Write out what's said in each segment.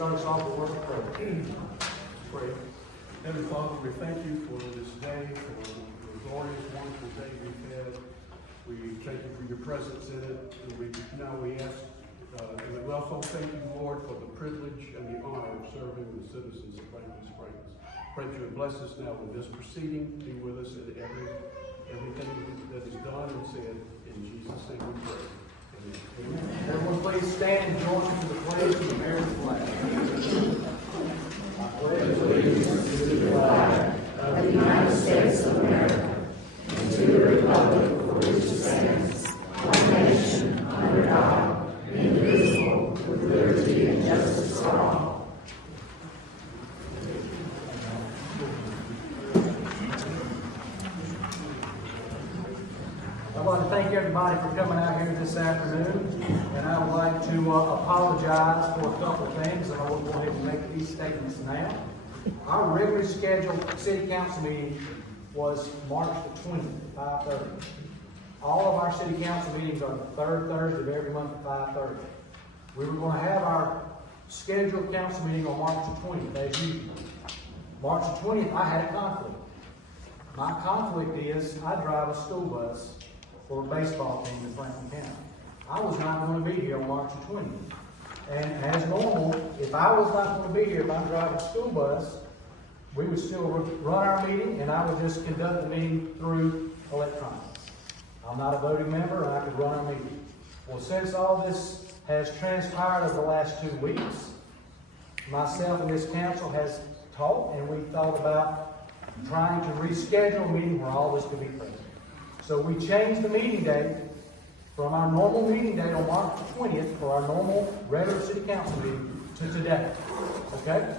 start us off with word of prayer. Pray. Heavenly Father, we thank you for this day, for the glorious, wonderful day we've had. We thank you for your presence in it. And we ask, and we also thank you, Lord, for the privilege and the honor of serving the citizens of Franklin Springs. Pray that you would bless us now with this proceeding. Be with us in everything that is done and said. In Jesus' name we pray. Amen. Everyone please stand and join me for the pledge of the American flag. I pledge allegiance to the flag of the United States of America and to the republic for which it stands, one nation, under God, indivisible, with liberty and justice for all. I'd like to thank everybody for coming out here this afternoon, and I would like to apologize for a couple of things, and I will go ahead and make these statements now. Our regularly scheduled city council meeting was March the 20th at 5:30. All of our city council meetings are the third Thursday of every month at 5:30. We were going to have our scheduled council meeting on March the 20th, as usual. March the 20th, I had a conflict. My conflict is I drive a school bus for a baseball team in Franklin County. I was not going to be here on March the 20th. And as normal, if I was not going to be here, if I'm driving a school bus, we would still run our meeting, and I would just conduct the meeting through electronics. I'm not a voting member, and I could run our meeting. Well, since all this has transpired over the last 2 weeks, myself and this council has talked, and we thought about trying to reschedule a meeting where all this could be present. So we changed the meeting date from our normal meeting date on March 20th for our normal regular city council meeting to today. Okay?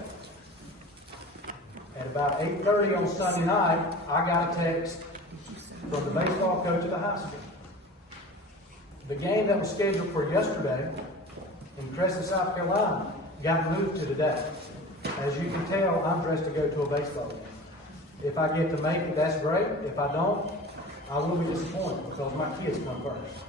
At about 8:30 on Sunday night, I got a text from the baseball coach at the high school. The game that was scheduled for yesterday in Crescent, South Carolina, got moved to today. As you can tell, I'm dressed to go to a baseball game. If I get to make it, that's great. If I don't, I will be disappointed because my kids come first.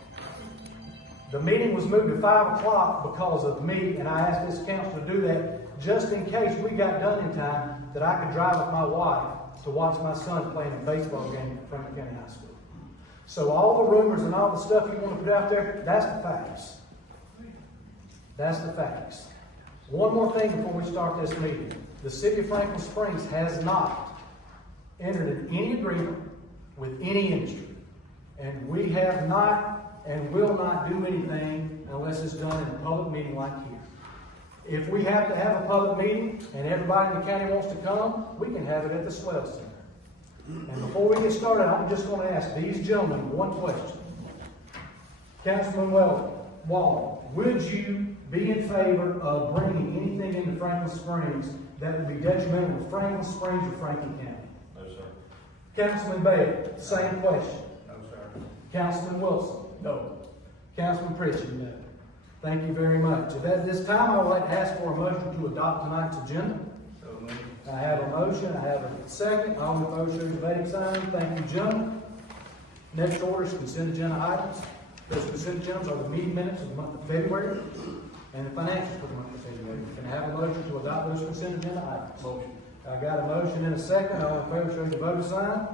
The meeting was moved to 5 o'clock because of me, and I asked this council to do that just in case we got done in time that I could drive with my wife to watch my son playing a baseball game at Franklin County High School. So all the rumors and all the stuff you want to put out there, that's the facts. That's the facts. One more thing before we start this meeting. The city of Franklin Springs has not entered in any agreement with any industry. And we have not and will not do anything unless it's done in a public meeting like here. If we have to have a public meeting and everybody in the county wants to come, we can have it at the Swell Center. And before we get started, I'm just going to ask these gentlemen one question. Councilman Wall, would you be in favor of bringing anything into Franklin Springs that would be detrimental to Franklin Springs or Franklin County? No, sir. Councilman Bailey, same question. No, sir. Councilman Wilson? No. Councilman Pritchett? No. Thank you very much. At this time, I would like to ask for a motion to adopt tonight's agenda. So moved. I have a motion, I have a second. All in favor, show your voting sign. Thank you, gentlemen. Next order is consent agenda items. Those consent agendas are the meeting minutes of the month of February and the financials for the month of February. Can I have a motion to adopt those consent agenda items? Motion. I got a motion and a second. All in favor, show your voting sign.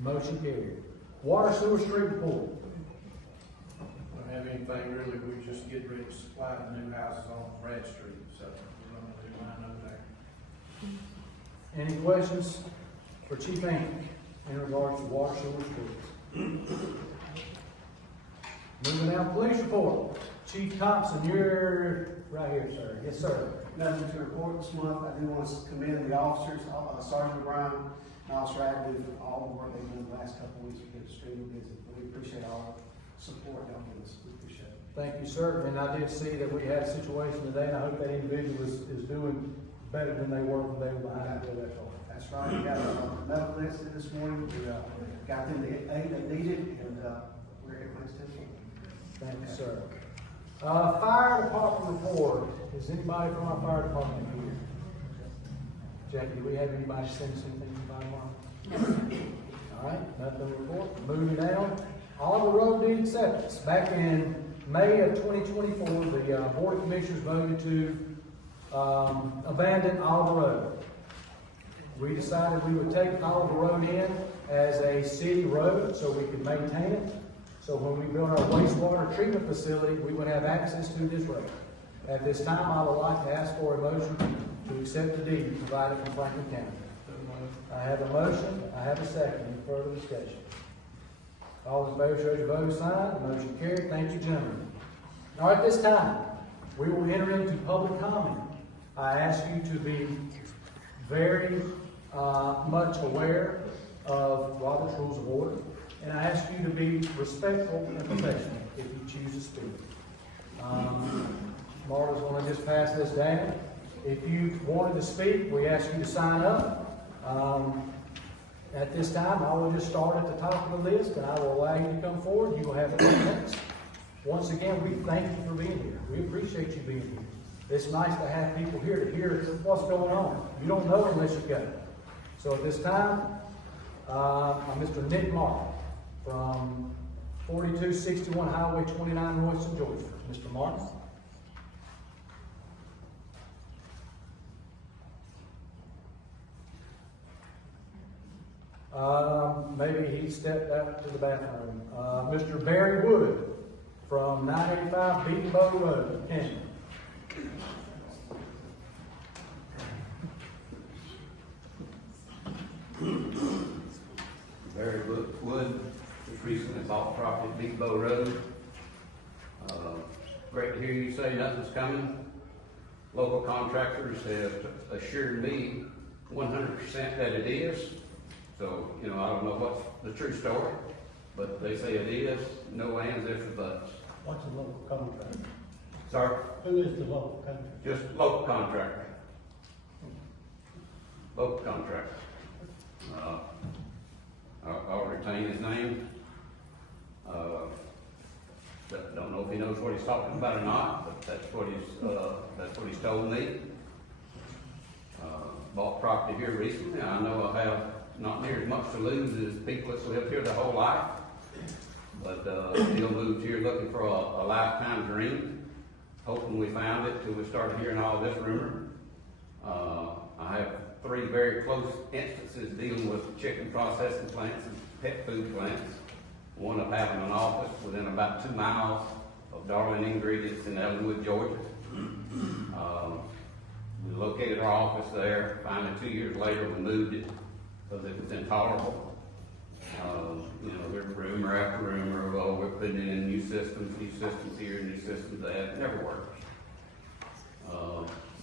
Motion carried. Water Sewer Street report. Don't have anything really, we just get ready to supply the new houses on Brad Street, so we're gonna do mine over there. Any questions for Chief Hank in regards to water sewer streets? Moving down, police report. Chief Thompson, you're right here, sir. Yes, sir. Nothing to report this month. I do want to commend the officers, Sergeant Brown and Officer Agnew, for all the work they've done the last couple of weeks. We've been extremely busy. We appreciate all the support y'all give us. We appreciate it. Thank you, sir. And I did see that we had a situation today, and I hope that individual is doing better than they were when they were behind the wheel. That's right. We got a medical incident this morning. We got them the aid they needed, and we're here for this testimony. Thank you, sir. Fire department report. Is anybody from our fire department here? Jackie, do we have anybody send us anything from the fire department? All right, nothing to report. Moving down. On the road deed acceptance. Back in May of 2024, the Board of Commissioners voted to abandon Oliver Road. We decided we would take Oliver Road in as a city road so we could maintain it. So when we build our wastewater treatment facility, we would have access to this road. At this time, I would like to ask for a motion to accept the deed provided from Franklin County. I have a motion, I have a second. Any further discussion? All in favor, show your voting sign. The motion carried. Thank you, gentlemen. Now, at this time, we will enter into public comment. I ask you to be very much aware of Robert's Rules of Order, and I ask you to be respectful and professional if you choose to speak. Marla's going to just pass this down. If you wanted to speak, we ask you to sign up. At this time, I will just start at the top of the list, and I will allow you to come forward. You will have 10 minutes. Once again, we thank you for being here. We appreciate you being here. It's nice to have people here to hear what's going on. You don't know unless you go. So at this time, Mr. Nick Martin from 4261 Highway 29, Royston, Georgia. Mr. Martin. Maybe he stepped out to the bathroom. Mr. Barry Wood from 985 Beaton Bow Road, Canyon. Barry Wood just recently bought property at Beaton Bow Road. Great to hear you say nothing's coming. Local contractors have assured me 100% that it is. So, I don't know what's the true story, but they say it is. No ands, ifs, or buts. What's a local contractor? Sorry? Who is the local contractor? Just local contractor. Local contractor. I'll retain his name. Don't know if he knows what he's talking about or not, but that's what he's told me. Bought property here recently. I know I have not near as much to lose as people that's lived here their whole life, but still moved here looking for a lifetime dream, hoping we found it till we started hearing all this rumor. I have 3 very close instances dealing with chicken processing plants and pet food plants. One of having an office within about 2 miles of Darling Ingredients in Ellenwood, Georgia. We located our office there. Finally, 2 years later, we moved it because it was intolerable. There's rumor after rumor of, we're putting in new systems here, new systems there. It never works.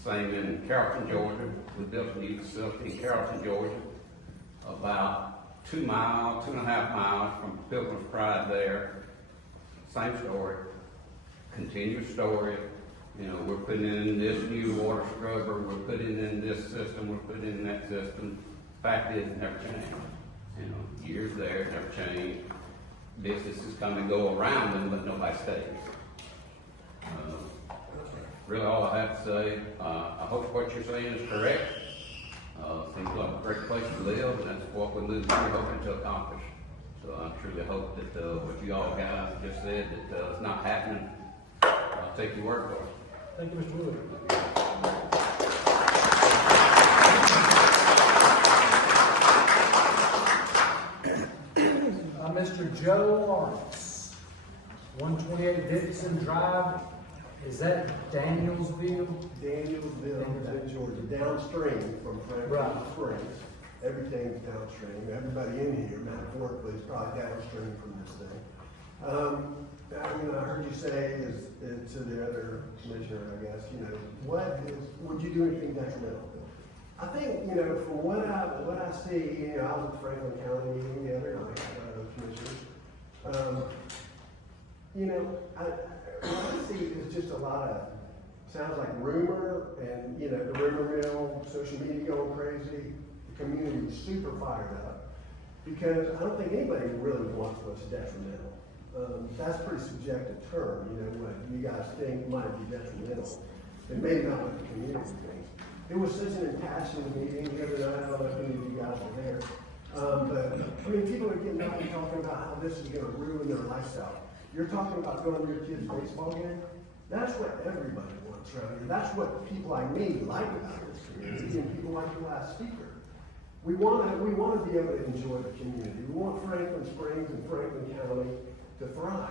Same in Carrollton, Georgia. We built a new facility in Carrollton, Georgia, about 2.5 miles from Pilgrim's Pride there. Same story, continuous story. We're putting in this new water scrubber, we're putting in this system, we're putting in that system. Fact is, it never changed. Years there, never changed. Businesses come and go around them, but nobody stays. Really all I have to say, I hope what you're saying is correct. Seems like a great place to live, and that's what we moved here hoping to accomplish. So I truly hope that what you all guys just said, that it's not happening. I'll take your word for it. Thank you, Mr. Wood. Mr. Joe Lawrence, 128 Dickinson Drive. Is that Danielsville? Danielsville, Georgia, downstream from Franklin Springs. Everything's downstream. Everybody in here, metaphorically, is probably downstream from this thing. I heard you say to the other commissioner, I guess, would you do anything detrimental? I think, from what I see, I was at the Franklin County meeting the other night, commissioners. What I see is just a lot of, sounds like rumor and, the rumor mill, social media going crazy, the community is super fired up, because I don't think anybody really wants what's detrimental. That's a pretty subjective term, what you guys think might be detrimental, and maybe not what the community thinks. It was such an impassioned meeting the other night, I don't know if any of you guys were there. People are getting out and talking about how this is going to ruin their lifestyle. You're talking about going to your kid's baseball game? That's what everybody wants around here. That's what people like me like about this community and people like the last speaker. We want to be able to enjoy the community. We want Franklin Springs and Franklin County to thrive.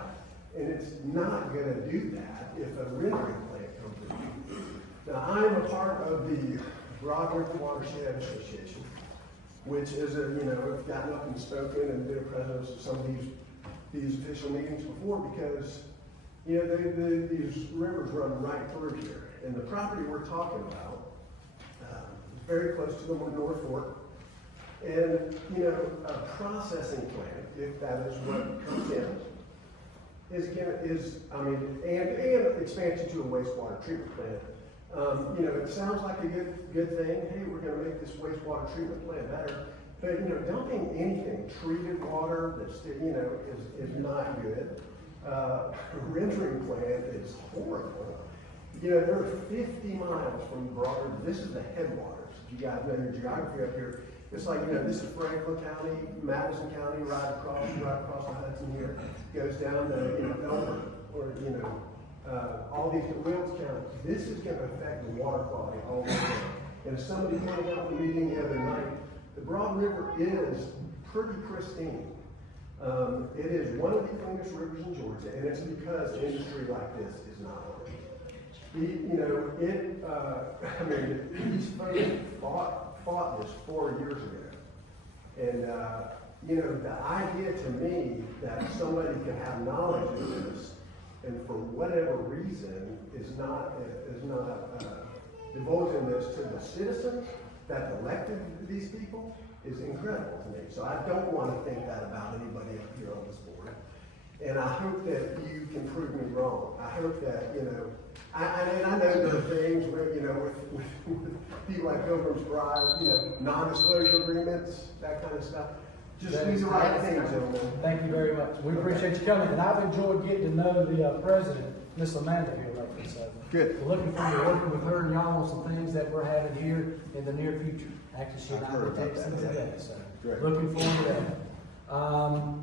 And it's not going to do that if a rendering plant comes in. Now, I'm a part of the Broad River Watershed Association, which is I've gotten up and spoken and been a president of some of these official meetings before because, these rivers run right through here. And the property we're talking about is very close to the North Fork. And, a processing plant, if that is what comes in, and expansion to a wastewater treatment plant. It sounds like a good thing. Hey, we're gonna make this wastewater treatment plant better. But, dumping anything, treated water that's, is not good. Rendering plant is horrible. They're 50 miles from the broader, this is the headwaters. You guys know your geography up here. It's like, this is Franklin County, Madison County, right across the Hudson here. Goes down to, Elmer, or, all these, Wilkes County. This is gonna affect the water quality all the way down. And as somebody pointed out in the meeting the other night, the Broad River is pretty pristine. It is one of the cleanest rivers in Georgia, and it's because industry like this is not on it. These folks fought this 4 years ago. And, the idea to me that somebody can have knowledge of this and for whatever reason is not divulging this to the citizens that elected these people is incredible to me. So I don't want to think that about anybody up here on this board. And I hope that you can prove me wrong. I hope that, I know there are things where, with people like Pilgrim's Pride, non-disclosure agreements, that kind of stuff. Just do the right thing, gentlemen. Thank you very much. We appreciate you coming, and I've enjoyed getting to know the president, Miss Amanda, here lately. So Good. we're looking forward to working with her and y'all on some things that we're having here in the near future. Actually, she and I were texting today, so Great. looking forward to that.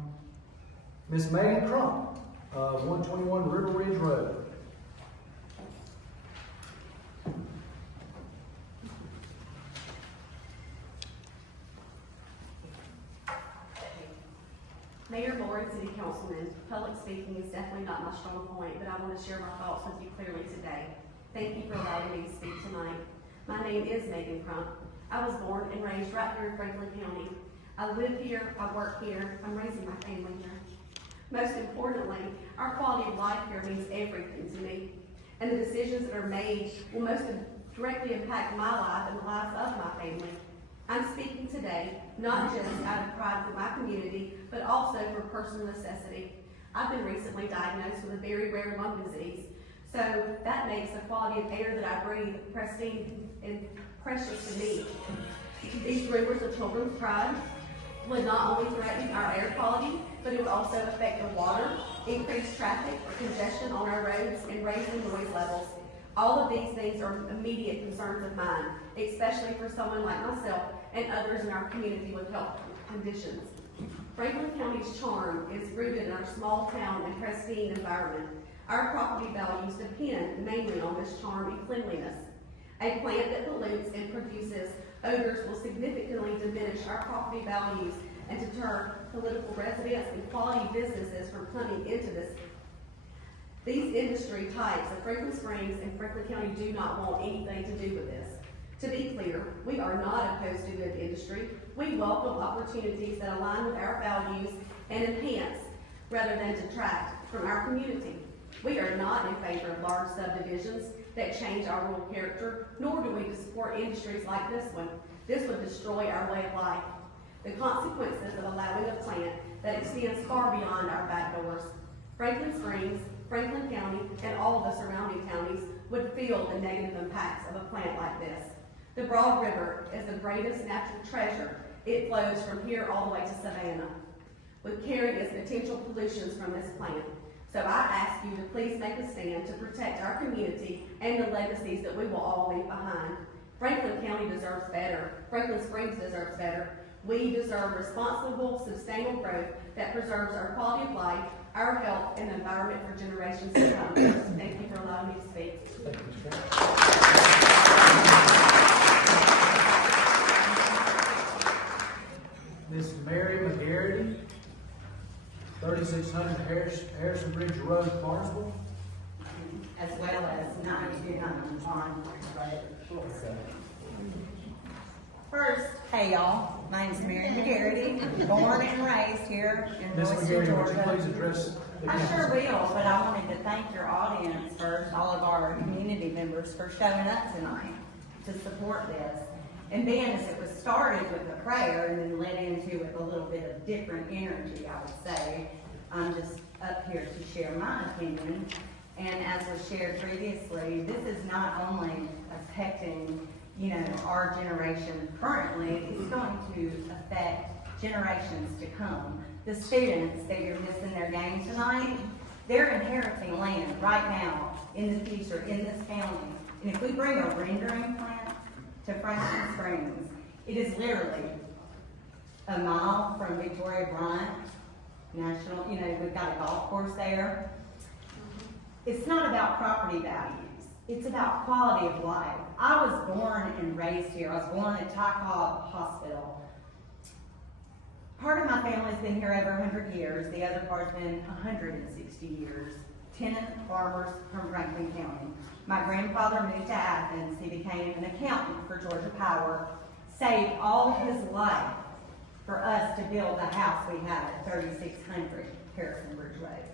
Miss Megan Crump, 121 River Ridge Road. Mayor, Board, City Councilman, public speaking is definitely not my strong point, but I want to share my thoughts with you clearly today. Thank you for allowing me to speak tonight. My name is Megan Crump. I was born and raised right here in Franklin County. I live here, I work here, I'm raising my family here. Most importantly, our quality of life here means everything to me. And the decisions that are made will most directly impact my life and the lives of my family. I'm speaking today, not just out of pride for my community, but also for personal necessity. I've been recently diagnosed with a very rare lung disease, so that makes the quality of air that I breathe pristine and precious to me. These rumors of Pilgrim's Pride would not only threaten our air quality, but it would also affect the water, increase traffic or congestion on our roads, and raise the noise levels. All of these things are immediate concerns of mine, especially for someone like myself and others in our community with health conditions. Franklin County's charm is rooted in our small town and pristine environment. Our property values depend mainly on this charm and cleanliness. A plant that pollutes and produces odors will significantly diminish our property values and deter political residents and quality businesses from coming into this. These industry types of Franklin Springs and Franklin County do not want anything to do with this. To be clear, we are not opposed to good industry. We welcome opportunities that align with our values and enhance rather than detract from our community. We are not in favor of large subdivisions that change our rural character, nor do we support industries like this one. This would destroy our way of life. The consequences of allowing a plant that extends far beyond our back doors. Franklin Springs, Franklin County, and all the surrounding counties would feel the negative impacts of a plant like this. The Broad River is the greatest natural treasure. It flows from here all the way to Savannah, with carrying its potential pollutions from this plant. So I ask you to please make a stand to protect our community and the legacies that we will all leave behind. Franklin County deserves better. Franklin Springs deserves better. We deserve responsible, sustainable growth that preserves our quality of life, our health and environment for generations to come. Thank you for allowing me to speak. Thank you, Ms. Grant. Ms. Mary McGarity, 3600 Harrison Bridge Road, Barnesville. As well as 929 on Road. First, hey y'all, my name's Mary McGarity, born and raised here in Ms. Royston, McGarity, would you Georgia. please address the I council? sure will, but I wanted to thank your audience first, all of our community members for showing up tonight to support this. And being as it was started with a prayer and then led into with a little bit of different energy, I would say, I'm just up here to share my opinion. And as was shared previously, this is not only affecting, our generation currently, it's going to affect generations to come. The students that you're missing their game tonight, they're inheriting land right now, in the future, in this county. And if we bring a rendering plant to Franklin Springs, it is literally a mile from Victoria Bryant National, we've got a golf course there. It's not about property values. It's about quality of life. I was born and raised here. I was born at Ty Cobb Hospital. Part of my family's been here over 100 years. The other part's been 160 years. Tenant farmers from Franklin County. My grandfather moved to Athens. He became an accountant for Georgia Power. Saved all of his life for us to build the house we have at 3600 Harrison Bridge Road.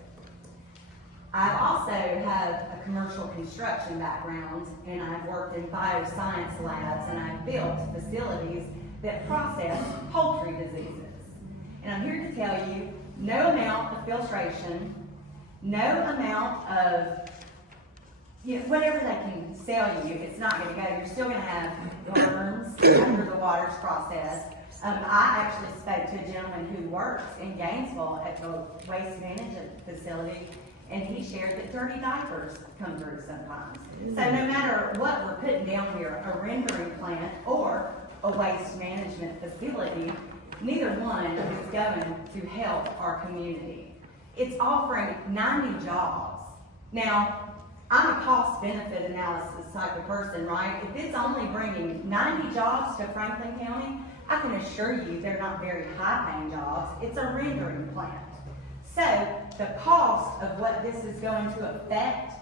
I also have a commercial construction background, and I've worked in bioscience labs, and I've built facilities that process poultry diseases. And I'm here to tell you, no amount of filtration, no amount of, whatever they can sell you, it's not going to go. You're still going to have worms after the water's processed. I actually spoke to a gentleman who works in Gainesville at the waste management facility, and he shared that dirty diapers come through sometimes. So no matter what we're putting down here, a rendering plant or a waste management facility, neither one is going to help our community. It's offering 90 jobs. Now, I'm a cost-benefit analysis type of person, right? If it's only bringing 90 jobs to Franklin County, I can assure you they're not very high-paying jobs. It's a rendering plant. So the cost of what this is going to affect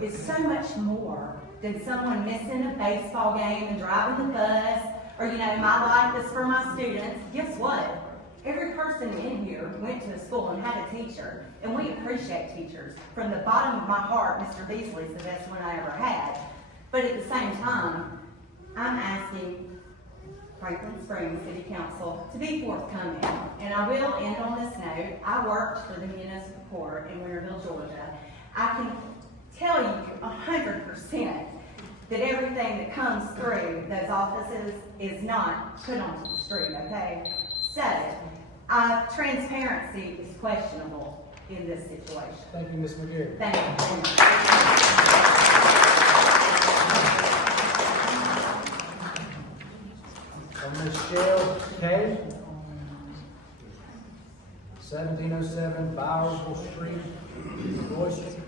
is so much more than someone missing a baseball game and driving the bus, or my life is for my students. Guess what? Every person in here went to school and had a teacher, and we appreciate teachers. From the bottom of my heart, Mr. Beasley's the best one I ever had. But at the same time, I'm asking Franklin Springs City Council to be forthcoming. And I will end on this note. I worked for the municipal court in Winterville, Georgia. I can tell you 100% that everything that comes through those offices is not put onto the street, okay? So, transparency is questionable in this situation. Thank you, Ms. McGarry. Thank you. Michelle Kay, 1707 Bowersville Street, Royston.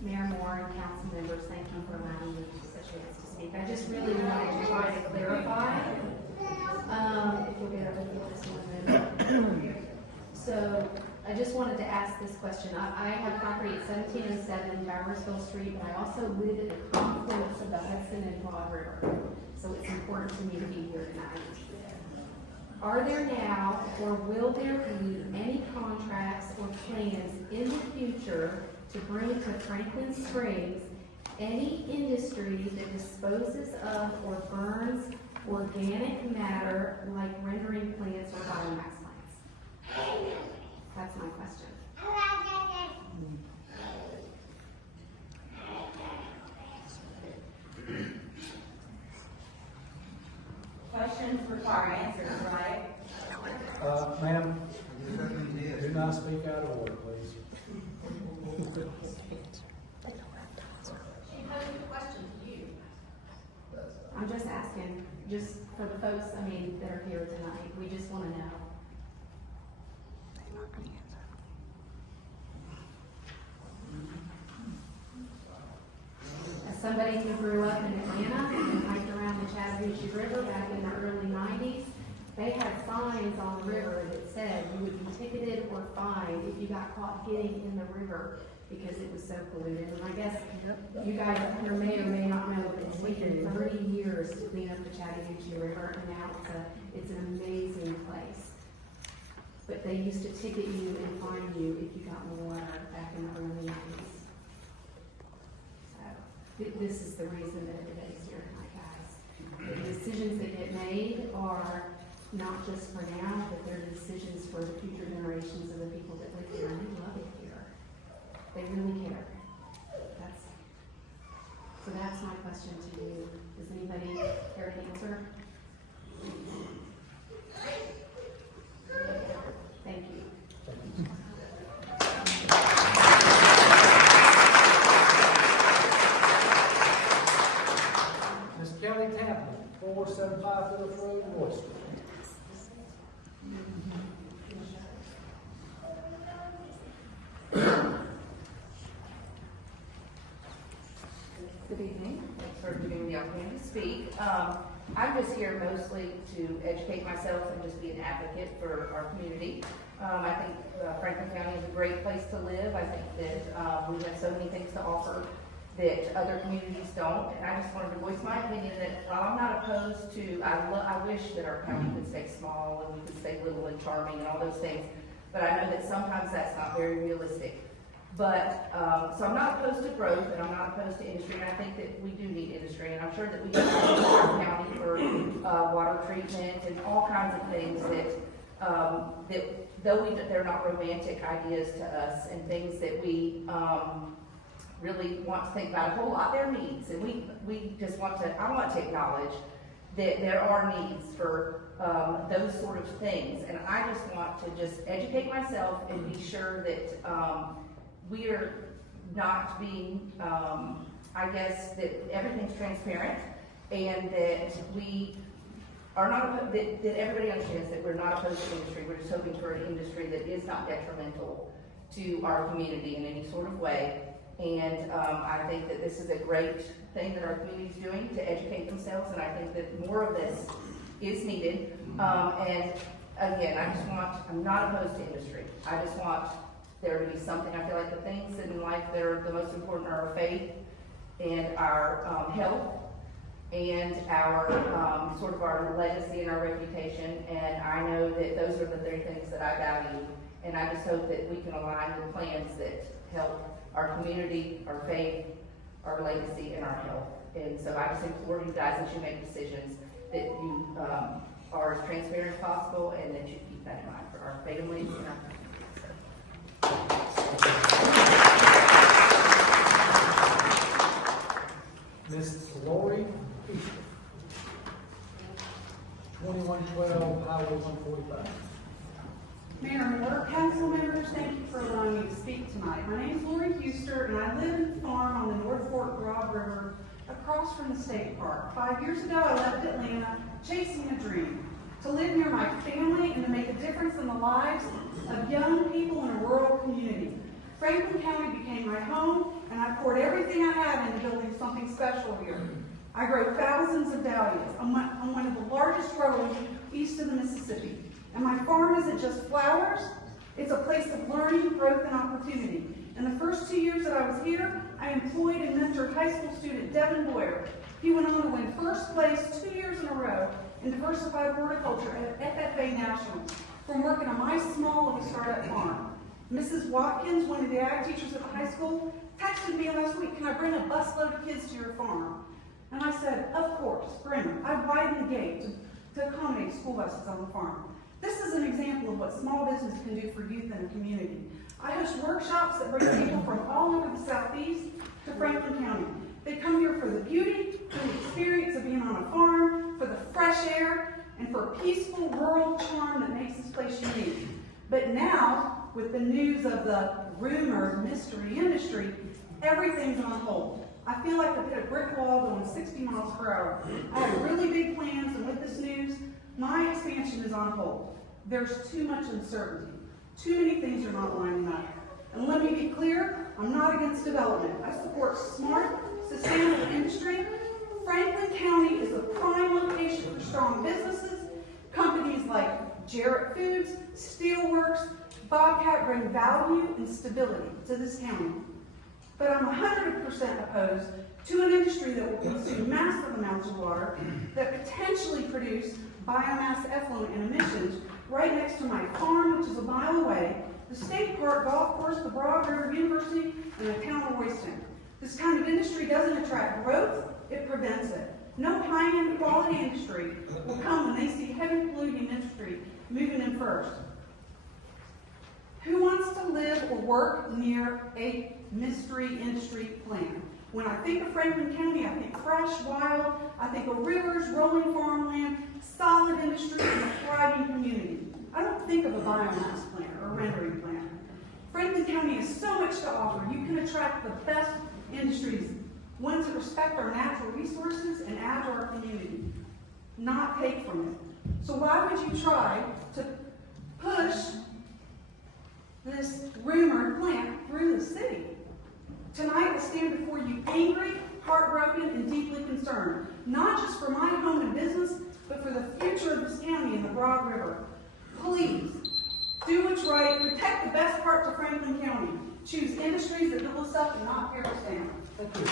Mayor Moore and council members, thank you for allowing me a chance to speak. I just really wanted to try to clarify, if you'll get over to this one. So, I just wanted to ask this question. I have property at 1707 Bowersville Street, but I also live at the confluence of the Hudson and Broad River. So it's important to me to be here tonight. Are there now, or will there be any contracts or plans in the future to bring to Franklin Springs any industry that disposes of or burns organic matter like rendering plants or biomass plants? That's my question. Questions require answers, right? Ma'am, do not speak out of order, please. She posed a question to you. I'm just asking, just for the folks, that are here tonight, we just want to know. somebody who grew up in Atlanta and hiked around the Chattahoochee River back in the early 90s, they had signs on the river that said you would be ticketed or fined if you got caught getting in the river because it was so polluted. And I guess you guys here may or may not know that it's taken 30 years to clean up the Chattahoochee River, and now it's an amazing place. But they used to ticket you and fine you if you got in the water back in the early 90s. So this is the reason that everybody's here tonight, guys. The decisions that get made are not just for now, but they're decisions for the future generations of the people that live here, and they love it here. They really care. So that's my question to you. Does anybody care to answer? Thank you. Ms. Kelly Tamplin, 475 Phillips Road, Royston. Good evening. Thanks for giving me the opportunity to speak. I'm just here mostly to educate myself and just be an advocate for our community. I think Franklin County is a great place to live. I think that we have so many things to offer that other communities don't. And I just wanted to voice my opinion that while I'm not opposed to, I wish that our county could stay small and we could stay little and charming and all those things. But I know that sometimes that's not very realistic. But, so I'm not opposed to growth and I'm not opposed to industry, and I think that we do need industry, and I'm sure that we need our county for water treatment and all kinds of things that though they're not romantic ideas to us and things that we really want to think about a whole lot, they're needs, and we just want to, I want to acknowledge that there are needs for those sort of things, and I just want to just educate myself and be sure that we are not being, I guess, that everything's transparent and that we are not, that everybody understands that we're not opposed to industry. We're just hoping for an industry that is not detrimental to our community in any sort of way. And I think that this is a great thing that our community is doing to educate themselves, and I think that more of this is needed. And again, I'm not opposed to industry. I just want there to be something. I feel like the things in life that are the most important are our faith and our health and our sort of our legacy and our reputation. And I know that those are the three things that I value. And I just hope that we can align with plans that help our community, our faith, our legacy, and our health. And so I just implore you guys as you make decisions that you are as transparent as possible and that you keep that in mind for our families and our community. Ms. Lori Easter, 2112 Highway 145. Mayor Moore, council members, thank you for allowing me to speak tonight. My name is Lori Huster, and I live and farm on the North Fork Broad River across from the state park. 5 years ago, I left Atlanta chasing a dream, to live near my family and to make a difference in the lives of young people in a rural community. Franklin County became my home, and I poured everything I have into building something special here. I grow thousands of dahlias. I'm one of the largest growers east of the Mississippi. And my farm isn't just flowers, it's a place of learning, growth, and opportunity. In the first 2 years that I was here, I employed and mentored high school student Devin Boyer. He went on to win first place 2 years in a row in diversified horticulture at FFA Nationals from working on my small little startup farm. Mrs. Watkins, one of the ag teachers at the high school, texted me last week, "Can I bring a busload of kids to your farm?" And I said, "Of course, bring them." I widened the gate to accommodate school buses on the farm. This is an example of what small business can do for youth in a community. I host workshops that bring people from all over the Southeast to Franklin County. They come here for the beauty, for the experience of being on a farm, for the fresh air, and for a peaceful rural charm that makes this place unique. But now, with the news of the rumored mystery industry, everything's on hold. I feel like I've hit a brick wall going 60 miles per hour. I have really big plans, and with this news, my expansion is on hold. There's too much uncertainty. Too many things are not lining up. And let me be clear, I'm not against development. I support smart, sustainable Jarrett Foods, Steelworks, Bobcat bring value and stability to this county. But I'm 100% opposed to an industry that will consume massive amounts of water, that potentially produce biomass effluent and emissions right next to my farm, which is a mile away, the state park, golf course, the Broad River University, and the town of Royston. This kind of industry doesn't attract growth, it prevents it. No high-end quality industry will come when they see heavy polluting industry moving in first. Who wants to live or work near a mystery industry plant? When I think of Franklin County, I think fresh, wild, I think of rivers, rolling farmland, solid industry, and a thriving community. I don't think of a biomass plant or a rendering plant. Franklin County has so much to offer. You can attract the best industries, ones that respect our natural resources and add to our community, not take from it. So why would you try to push this rumored plant through the city? Tonight I stand before you angry, heartbroken, and deeply concerned, not just for my home and business, but for the future of this county and the Broad River. Please, do what's right, protect the best parts of Franklin County. Choose industries that build us up and not tear us down. Thank you.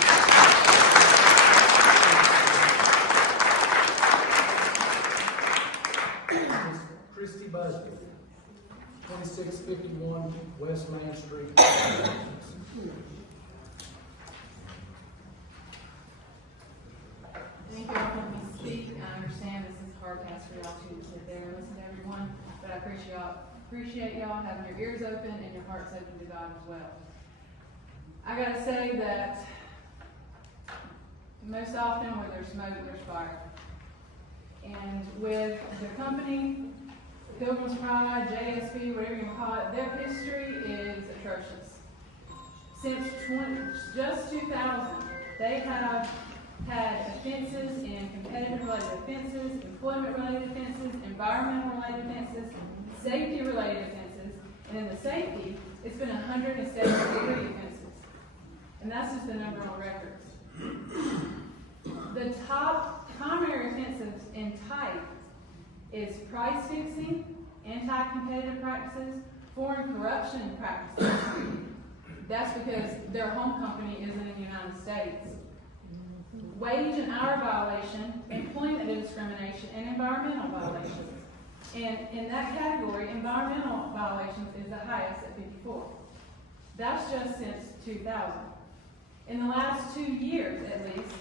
Ms. Christy Busby, 2651 West Main Street. Thank you all for letting me speak. I understand this is a hard task for y'all to sit there and listen to everyone, but I appreciate y'all having your ears open and your hearts open to God as well. I gotta say that most often where there's smoke, there's fire. And with the company, Pilgrim's Pride, JSB, whatever you call it, their history is atrocious. Since just 2000, they have had offenses in competitive-related offenses, employment-related offenses, environmental-related offenses, safety-related offenses, and in the safety, it's been 173 offenses. And that's just the number on records. The top primary offenses in type is price fixing, anti-competitive practices, foreign corruption practices. That's because their home company isn't in the United States. Wage and hour violation, employment discrimination, and environmental violations. And in that category, environmental violations is the highest at 54. That's just since 2000. In the last 2 years, at least,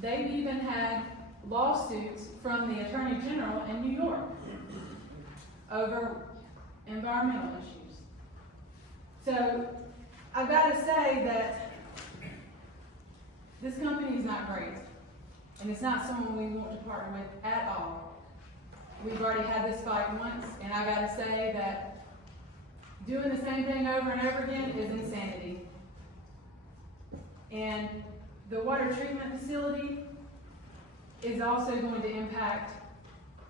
they've even had lawsuits from the Attorney General in New York over environmental issues. So, I've got to say that this company is not great, and it's not someone we want to partner with at all. We've already had this fight once, and I got to say that doing the same thing over and over again is insanity. And the water treatment facility is also going to impact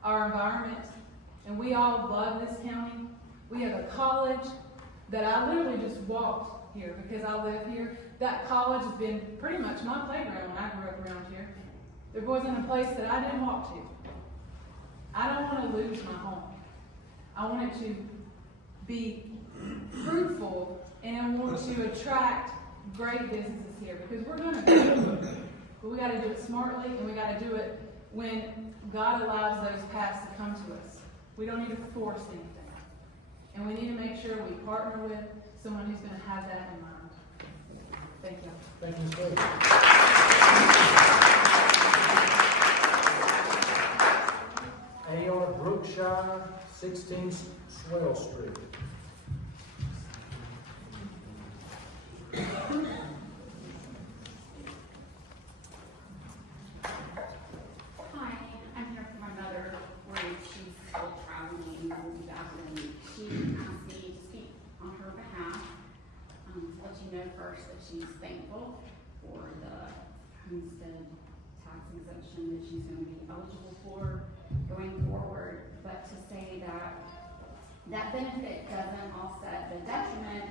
our environment, and we all love this county. We have a college that I literally just walked here because I live here. That college has been pretty much my playground when I grew up around here. There wasn't a place that I didn't walk to. I don't want to lose my home. I want it to be fruitful, and I want to attract great businesses here because we're going to do it. But we got to do it smartly, and we got to do it when God allows those paths to come to us. We don't need to force anything. And we need to make sure we partner with someone who's going to have that in mind. Thank you. Thank you, Ms. Busby. A.R. Brookshire, 16 Swell Street. Hi, I'm here for my mother, where she's still traveling and she asked me to speak on her behalf. To let you know first that she's thankful for the homestead tax exemption that she's going to be eligible for going forward, but to say that that benefit doesn't offset the detriment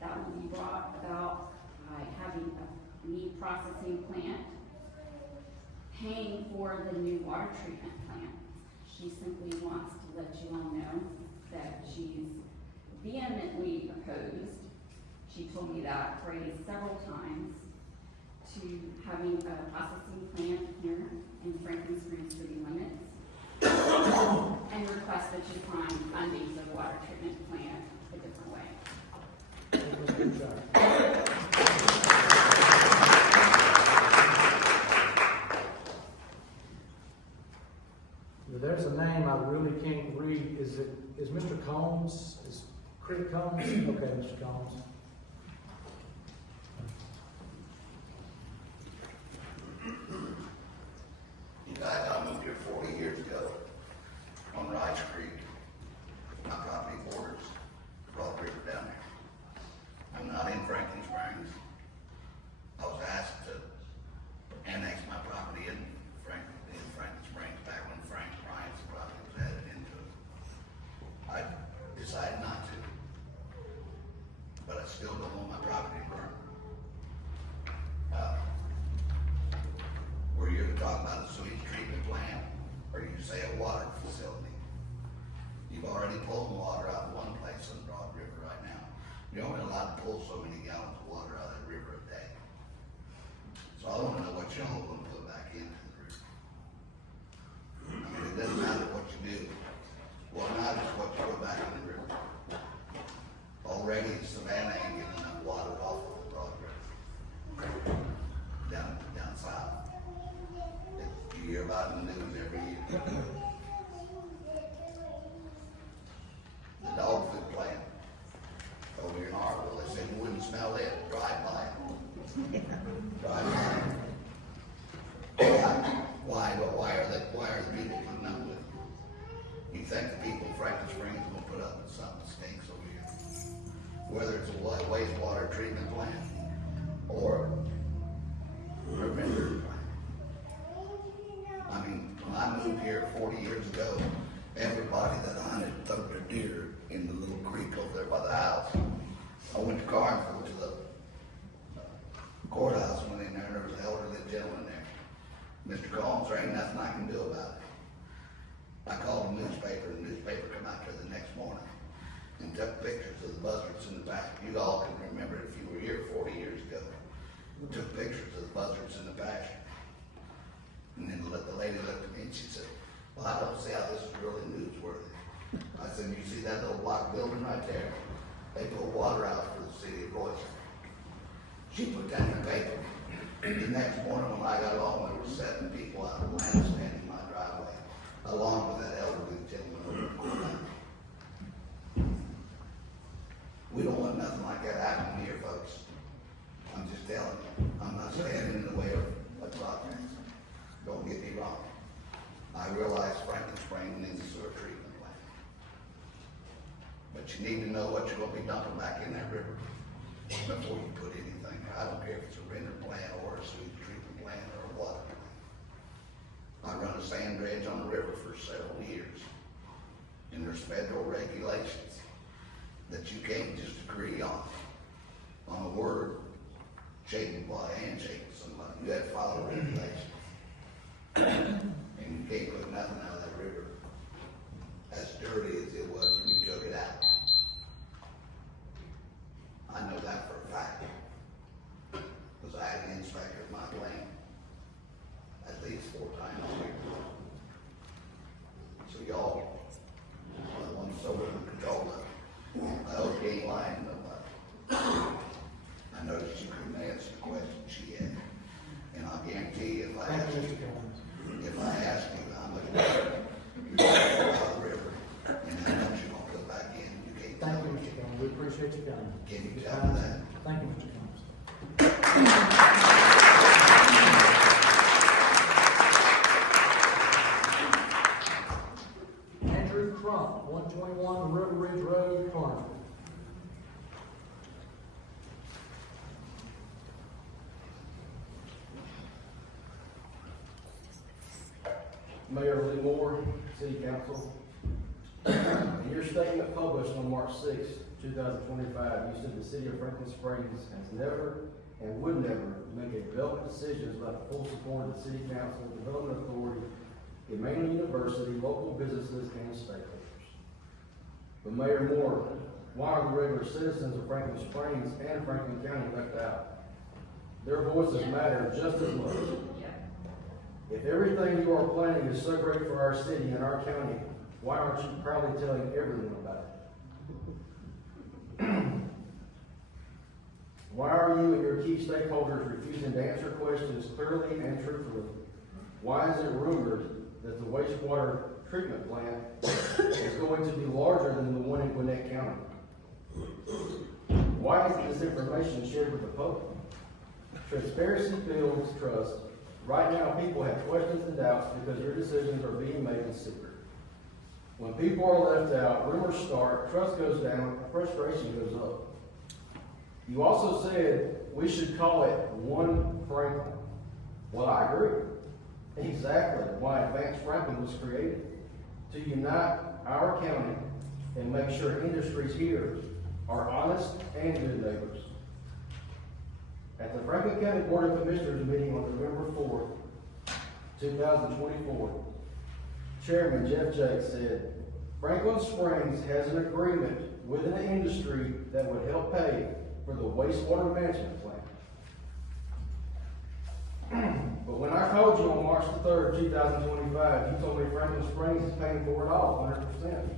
that will be brought about by having a meat processing plant paying for the new water treatment plant. She simply wants to to let you all know that she's vehemently opposed. She told me that phrase several times, to having a processing plant here in Franklin Springs city limits, and requested to find funding for the water treatment plant a different way. Good job. There's a name I really can't read. Is Mr. Combs? Is Crick Combs? Okay, Mr. Combs. You guys, I moved here 40 years ago on Rice Creek. My property borders Broad River down there. I'm not in Franklin Springs. I was asked to annex my property in Franklin Springs back when Frank Bryant's property was added into it. I decided not to, but I still don't want my property burned. We're here to talk about a sewage treatment plant, or you say a water facility. You've already pulled water out of one place on Broad River right now. You're only allowed to pull so many gallons of water out of the river a day. So I want to know what y'all want to put back into the river. I mean, it doesn't matter what you do. What matters is what you put back in the river. Already Savannah ain't getting enough water off of the Broad River. Down south. You hear about it in the news every year. The dog food plant over here in Harville, they said you wouldn't smell it, drive by it. Drive by it. Why are the people putting up with it? You think the people in Franklin Springs are gonna put up with something that stinks over here? Whether it's a wastewater treatment plant or a preventative plant. I mean, when I moved here 40 years ago, everybody that hunted took their deer in the little creek over there by the house. I went to Carnesville to the courthouse, went in there, and there was an elderly gentleman there. Mr. Combs, there ain't nothing I can do about it. I called the newspaper, and the newspaper come out there the next morning and took pictures of the buzzards in the back. You all can remember it if you were here 40 years ago. Took pictures of the buzzards in the pasture. And then the lady looked at me and she said, well, I don't see how this is really newsworthy. I said, you see that little block building right there? They pull water out for the city of Royster. She put that in the paper. And the next morning when I got home, there were 7 people out of Atlanta standing in my driveway, along with that elderly gentleman over the courthouse. We don't want nothing like that happening here, folks. I'm just telling you. I'm not standing in the way of progress. Don't get me wrong. I realize Franklin Springs needs a sewer treatment plant. But you need to know what you're going to be dumping back in that river before you put anything. I don't care if it's a render plant or a sewage treatment plant or a water plant. I run a sand dredge on the river for several years. And there's federal regulations that you can't just agree on a word, shaking by a handshake with somebody. You have to follow regulations. And you can't put nothing out of that river as dirty as it was when you took it out. I know that for a fact. Because I had an inspector at my plant at least 4 times a year. So y'all are the ones over in control of it. I hope you ain't lying to nobody. I noticed you couldn't answer the question she had. And I'll guarantee you if I ask you how much water you're going to put out of the river and how much you're going to put back in, you can't tell Thank you, me. Mr. Combs. We appreciate you coming. Can you tell me that? Thank you, Mr. Combs. Andrew Crump, 121 River Ridge Road, Carnesville. Mayor Lee Moore, City Council. In your statement published on March 6, 2025, you said the City of Franklin Springs has never and would never make a development decisions without the full support of the City Council, Development Authority, Emmanuel University, local businesses, and stakeholders. But Mayor Moore, why are the regular citizens of Franklin Springs and Franklin County left out? Their voices matter just as much. If everything you are planning is so great for our city and our county, why aren't you proudly telling everyone about it? Why are you and your key stakeholders refusing to answer questions clearly and truthfully? Why is it rumored that the wastewater treatment plant is going to be larger than the one in Gwinnett County? Why isn't this information shared with the public? Transparency builds trust. Right now, people have questions and doubts because your decisions are being made in secret. When people are left out, rumors start, trust goes down, and frustration goes up. You also said we should call it One Franklin. Well, I agree. Exactly why Advanced Franklin was created. To unite our county and make sure industries here are honest and good neighbors. At the Franklin County Board of Commissioners meeting on November 4th, 2024, Chairman Jeff Jake said, Franklin Springs has an agreement with an industry that would help pay for the wastewater management plant. But when I called you on March the 3rd, 2025, you told me Franklin Springs is paying for it all, 100%.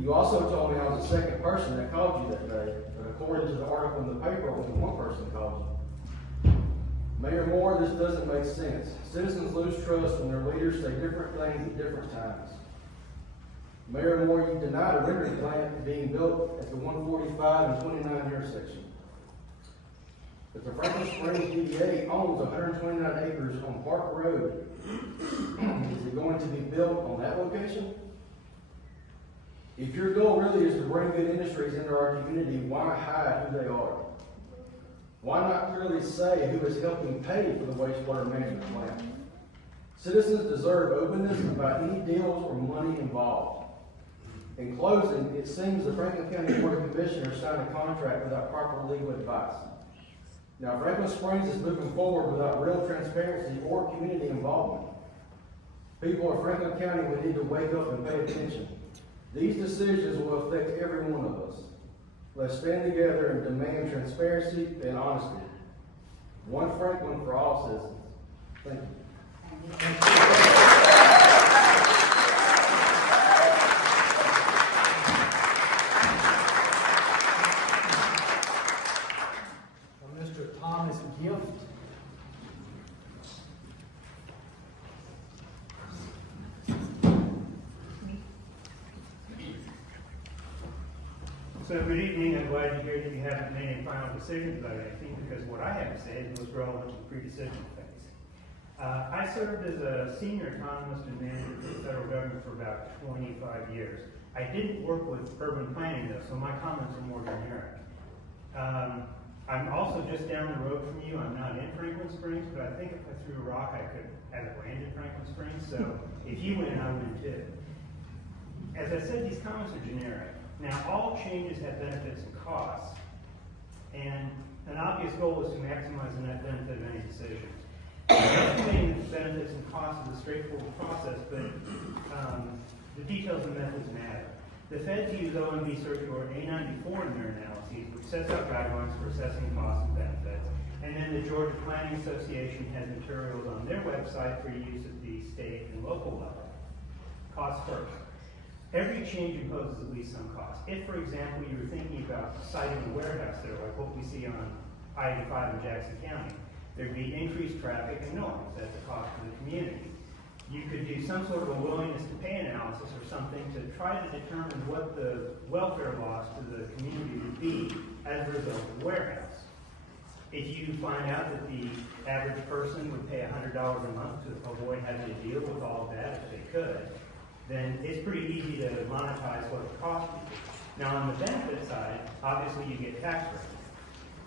You also told me I was the second person that called you that day, but according to the article in the paper, only one person called you. Mayor Moore, this doesn't make sense. Citizens lose trust when their leaders say different things at different times. Mayor Moore, you denied a rendering plant being built at the 145 and 29 intersection. But the Franklin Springs DDA owns 129 acres on Park Road. Is it going to be built on that location? If your goal really is to bring good industries into our community, why hide who they are? Why not clearly say who is helping pay for the wastewater management plant? Citizens deserve openness about any deals or money involved. In closing, it seems the Franklin County Board of Commissioners signed a contract without proper legal advice. Now, Franklin Springs is moving forward without real transparency or community involvement. People of Franklin County would need to wake up and pay attention. These decisions will affect every one of us. Let's stand together and demand transparency and honesty. One Franklin for all citizens. Thank you. Mr. Thomas Gift. So good evening. I'm glad to hear that you haven't made any final decisions about anything, because what I have to say is most relevant to the pre-decision phase. I served as a senior economist and manager for the federal government for about 25 years. I didn't work with urban planning though, so my comments are more generic. I'm also just down the road from you. I'm not in Franklin Springs, but I think if I threw a rock, I could have it land in Franklin Springs. So if you win, I win too. As I said, these comments are generic. Now, all changes have benefits and costs, and an obvious goal is to maximize the net benefit of any decision. Estimating the benefits and costs is a straightforward process, but the details and methods matter. The feds use OMB Circular A94 in their analyses, which sets out guidelines for assessing costs and benefits, and then the Georgia Planning Association has materials on their website for use at the state and local level. Costs first. Every change imposes at least some cost. If, for example, you were thinking about siting a warehouse there, like what we see on I-85 in Jackson County, there'd be increased traffic and noise. That's a cost for the community. You could do some sort of a willingness to pay analysis or something to try to determine what the welfare loss to the community would be as a result of the warehouse. If you find out that the average person would pay $100 a month to avoid having to deal with all of that if they could, then it's pretty easy to monetize what the cost would be. Now, on the benefit side, obviously you get tax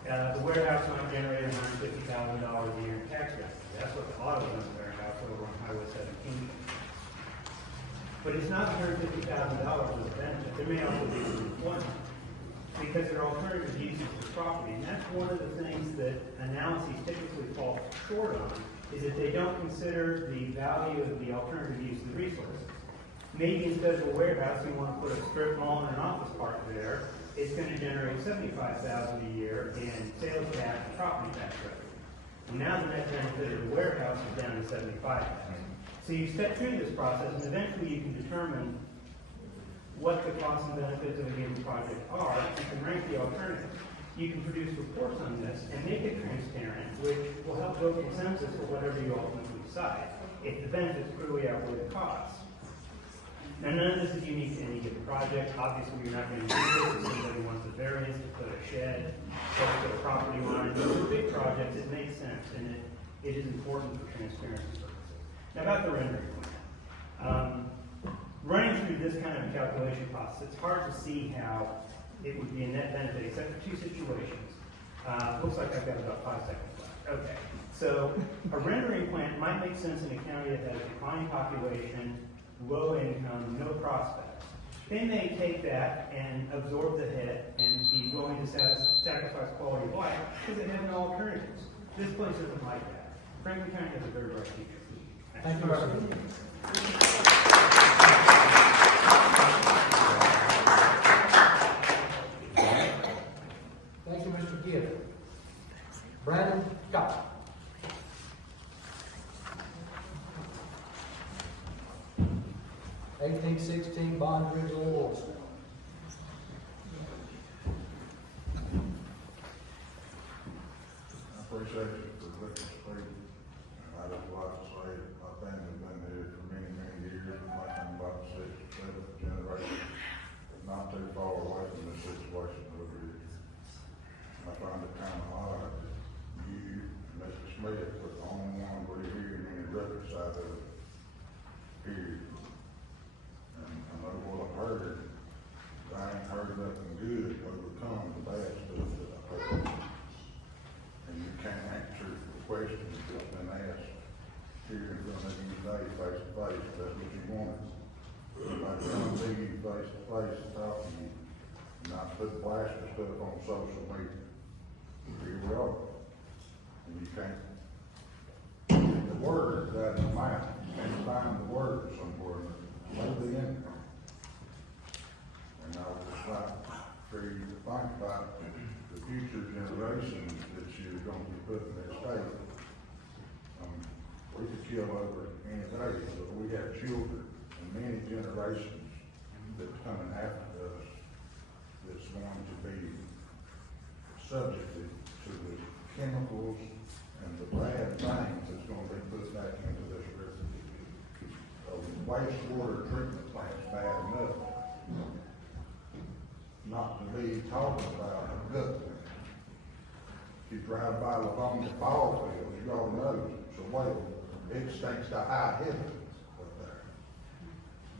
revenue. The warehouse might generate $150,000 a year in tax revenue. That's what the AutoZone warehouse over on Highway 17. But it's not $150,000 as a benefit. There may also be some employment, because there are alternative uses for property. And that's one of the things that analyses typically fall short on is that they don't consider the value of the alternative use of the resources. Maybe instead of a warehouse, you want to put a strip mall and an office park there. It's going to generate $75,000 a year in sales tax and property tax revenue. And now the net benefit of the warehouse is down to $75,000. So you step through this process, and eventually you can determine what the costs and benefits of a given project are. You can rank the alternatives. You can produce reports on this and make it transparent, which will help build consensus for whatever you ultimately decide, if the benefits clearly outweigh the costs. Now, none of this is unique to any given project. Obviously, you're not going to do this if somebody wants a variance to put a shed, or to put a property line. These are big projects. It makes sense, and it is important for transparency purposes. Now, about the rendering plan. Running through this kind of calculation process, it's hard to see how it would be a net benefit, except for two situations. Looks like I've got about 5 seconds left. Okay, so a rendering plant might make sense in a county that has a declining population, low income, no prospects. They may take that and absorb the hit and be willing to sacrifice quality of life because they have no alternatives. This place isn't like that. Franklin County has a very bright future. Thank you, Mr. Thank you, Mr. Gibb. Brandon Scott. $1816 Bond Bridge, Illinois. I appreciate you for letting me speak. I just like to say, my family's been here for many, many years, like I'm about 6th, 7th generation, not too far away from this situation over here. I find it kind of odd that you, Mr. Smith, was the only one we're hearing any record side of it, period. And I know what I've heard, but I ain't heard nothing good overcome the bad stuff that I've heard. And you can't answer the questions that's been asked here in front of you today, face to face, if that's what you wanted. If I come to you face to face and talk to you, not put blasting stuff on social media. Here we are. And you can't get the words out of the mouth. You can't find the words somewhere. Maybe in there. And I would just like for you to think about the future generations that you're going to be putting in this state. We could kill over any day, but we have children and many generations that's coming after us that's going to be subjected to the chemicals and the bad things that's going to be put back into this river. Wastewater treatment plant's bad enough not to be talking about a gut plant. If you drive by Livonia ball field, you all know it's a whale. It stinks to high heaven up there.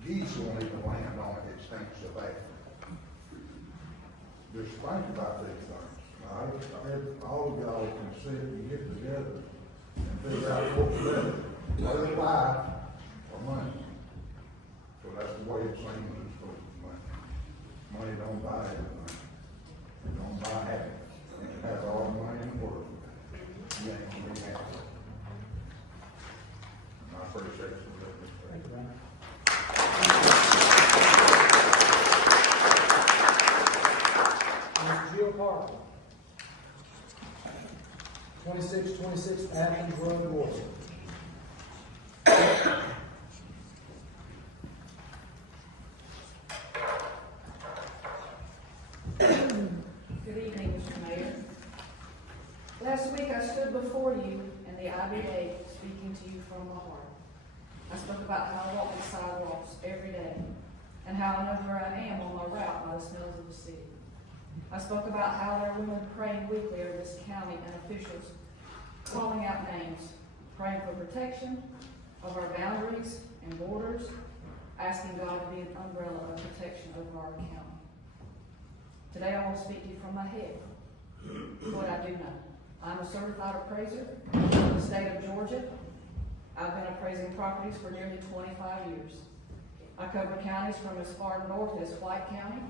Geese won't even land on it, it stinks so bad. Just think about these things. All of y'all can sit and get together and figure out what's better, whether life or money. So that's the way it seems it's supposed to be. Money don't buy everything. It don't buy happiness. You can have all the money in the world. You ain't gonna be happy. And I appreciate you for letting me speak. Thank you, man. Mr. Jill Parker. 2626 Athens Road, Warsaw. Good evening, Mr. Mayor. Last week I stood before you in the IBA speaking to you from my heart. I spoke about how I walk the sidewalks every day and how I know where I am on my route by the smells of the city. I spoke about how there are women praying weekly over this county and officials calling out names, praying for protection of our boundaries and borders, asking God to be an umbrella of protection over our county. Today I want to speak to you from my head, what I do know. I'm a certified appraiser in the state of Georgia. I've been appraising properties for nearly 25 years. I cover counties from as far north as White County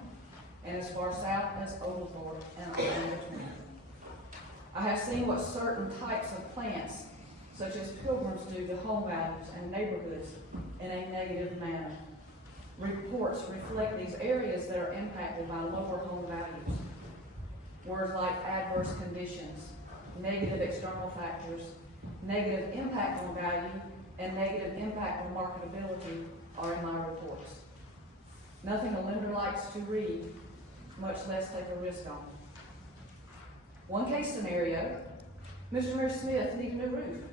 and as far south as Oglethorpe and Alexander. I have seen what certain types of plants such as pilgrims do to home values and neighborhoods in a negative manner. Reports reflect these areas that are impacted by lower home values. Words like adverse conditions, negative external factors, negative impact on value, and negative impact on marketability are in my reports. Nothing a lender likes to read, much less take a risk on. One case scenario, Mr. and Mrs. Smith need a new roof.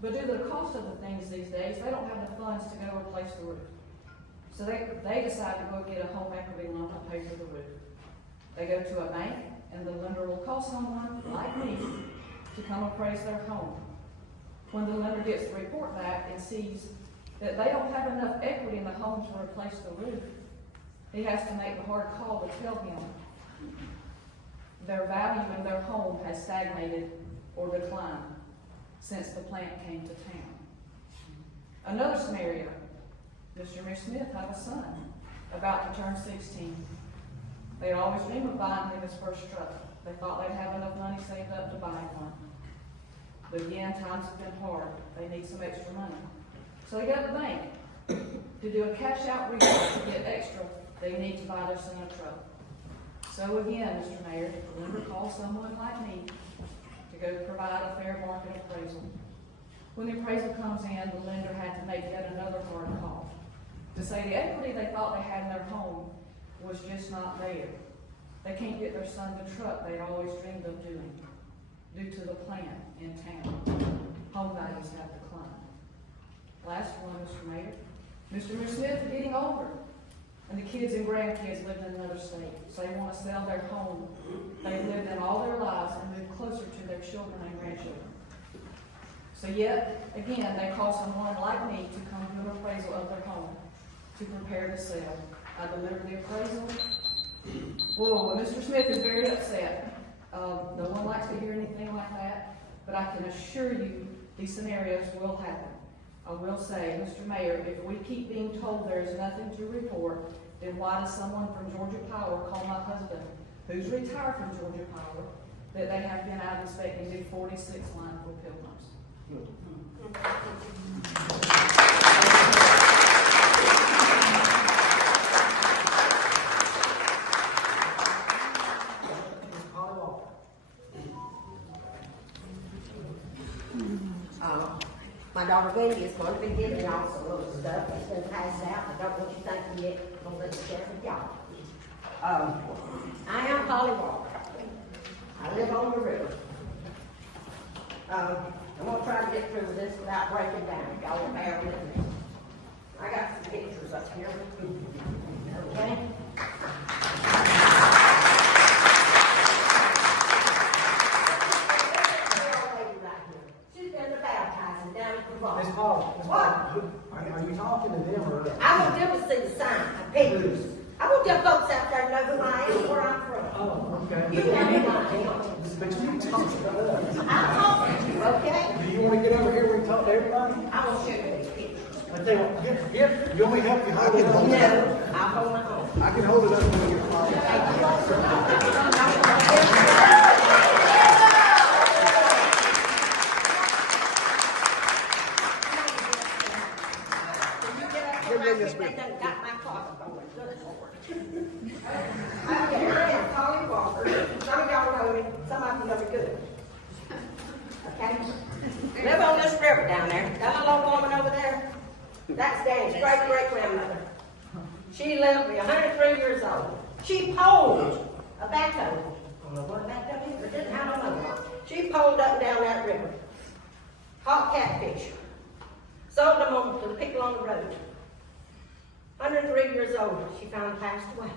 But due to the cost of the things these days, they don't have the funds to go replace the roof. So they decide to go get a home equity loan to pay for the roof. They go to a bank, and the lender will call someone like me to come appraise their home. When the lender gets the report back and sees that they don't have enough equity in the home to replace the roof, he has to make the hard call to tell him their value in their home has stagnated or declined since the plant came to town. Another scenario, Mr. and Mrs. Smith have a son about to turn 16. They had always dreamed of buying him his first truck. They thought they'd have enough money saved up to buy one. But again, times have been hard. They need some extra money. So they go to the bank to do a cash out rebate to get extra. They need to buy their son a truck. So again, Mr. Mayor, the lender calls someone like me to go provide a fair market appraisal. When the appraisal comes in, the lender had to make yet another hard call to say the equity they thought they had in their home was just not there. They can't get their son the truck they always dreamed of doing due to the plant in town. Home values have declined. Last one, Mr. Mayor. Mr. and Mrs. Smith are getting older, and the kids and grandkids live in another state, so they want to sell their home they've lived in all their lives and move closer to their children and grandchildren. So yet, again, they call someone like me to come do an appraisal of their home to prepare to sell. I deliver the appraisal. Whoa, Mr. Smith is very upset. No one likes to hear anything like that, but I can assure you these scenarios will happen. I will say, Mr. Mayor, if we keep being told there is nothing to report, then why does someone from Georgia Power call my husband, who's retired from Georgia Power, that they have been out inspecting the 46 line for pilgrims? My daughter Wendy is going to be giving y'all some little stuff that's been passed out. I don't want you thinking yet. I'm going to share with y'all. I am Holly Walker. I live on the river. I'm going to try to get through this without breaking down. Y'all will bear with me. I got some pictures up here. Okay? Ms. Paul, are you talking to them or? I want them to see the sign, Pigloose. I want them folks out there to know who I am and where I'm from. Oh, okay. You know who I am. But you talk to us. I'm talking to you, okay? Do you want to get over here where we talk to everybody? I will show you these pictures. I tell you what, you want me to help you hold it up? No, I'll hold my own. I can hold it up when we get called. They done got my closet going. Good Lord. Here I am, Holly Walker. Some of y'all know me, some of you know me good. Okay? Live on this river down there. That little old woman over there, that's Dan's great-great-grandmother. She lived to be 103 years old. She poled a backhoe. I don't know what a backhoe is, but I don't know. She poled up and down that river. Caught catfish. Sold them on to the people on the road. 103 years old, she finally passed away.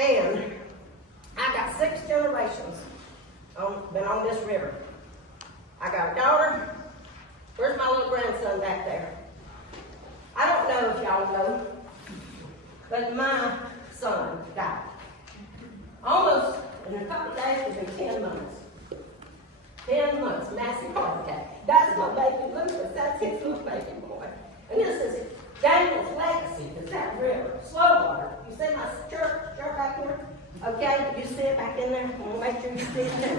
And I got 6 generations been on this river. I got a daughter. Where's my little grandson back there? I don't know if y'all know, but my son died. Almost in a couple of days, it'll be 10 months. 10 months, massive heart attack. That's my baby Lucas. That's his little baby boy. And this is Daniel's legacy. It's that river, Slow-water. You see my shirt back here? Okay, you see it back in there? I'm gonna make sure you see it there.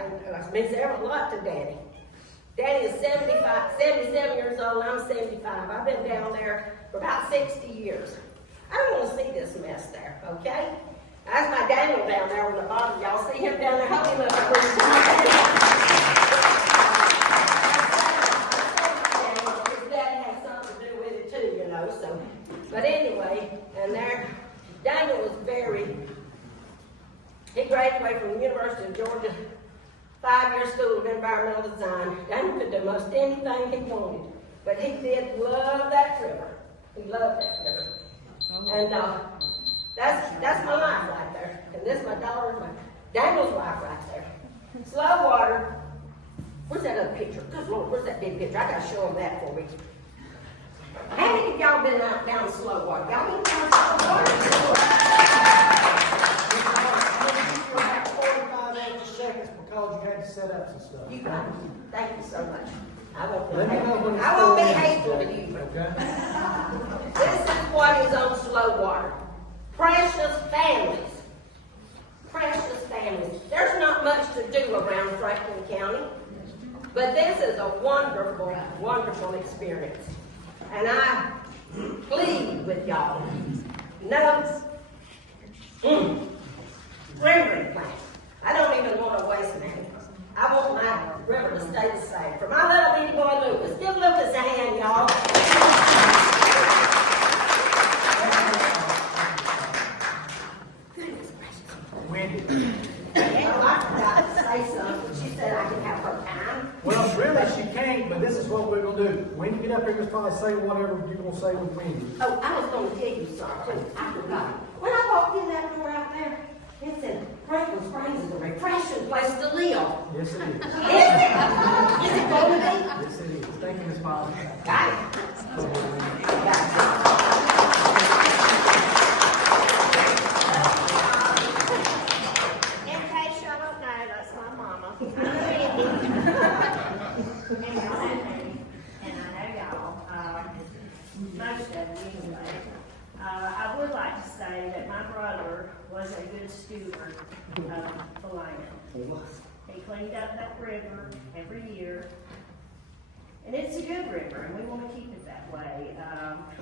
it means a lot to Daddy. Daddy is 77 years old, I'm 75. I've been down there for about 60 years. I don't want to see this mess there, okay? That's my Daniel down there on the bottom. Y'all see him down there? Hold him up every His daddy has something to do with it too, you know, so. But anyway, and there, Daniel was he graduated from the University of Georgia, 5-year school of environmental design. Daniel could do most anything he wanted, but he did love that river. He loved that river. And that's my life right there. And this is my daughter, Daniel's wife right there. Slow water. Where's that other picture? Good Lord, where's that big picture? I gotta show them that for me. How many of y'all been out down slow water? Y'all been down slow water? For about 45 extra seconds because you had to set up some stuff. You got it. Thank you so much. I won't Let me know when it's be still hateful to in. you. Okay? This is what is on slow water. Precious families. Precious families. There's not much to do around Franklin County, but this is a wonderful, wonderful experience. And I plead with y'all. No. Rendering plant. I don't even want to waste money. I want my river to stay the same. For my little bitty boy Lucas. Give Lucas a hand, y'all. Wendy. Well, I forgot to say something. She said I could have her time. Well, really, she can't, but this is what we're gonna do. When you get up here, just probably say whatever you're gonna say with Wendy. Oh, I was going to tell you something too. I forgot. When I walked in that door out there, it said Franklin Springs is a refreshing place to live. Yes, it is. Is it? Is it going to be? Yes, it is. Thank you, Ms. Polly. Got it. In case y'all don't know, that's my mama. I'm Randy. And y'all know me, and I know y'all, most of you anyway. I would like to say that my brother was a good steward of the land. He cleaned up that river every year, and it's a good river, and we want to keep it that way.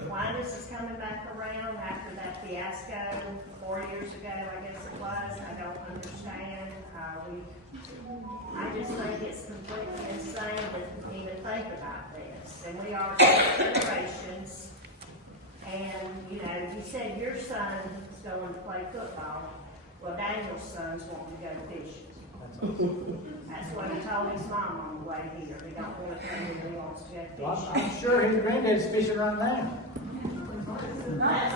Why this is coming back around after that fiasco 4 years ago, I guess it was, I don't understand. I just think it's completely insane to even think about this. And we are generations. And, you know, you said your son is going to play football. Well, Daniel's son's wanting to go fishing. That's what he told his mom on the way here. He don't want to come here, he wants to go fishing. Well, I'm sure his granddad's fishing right now. That's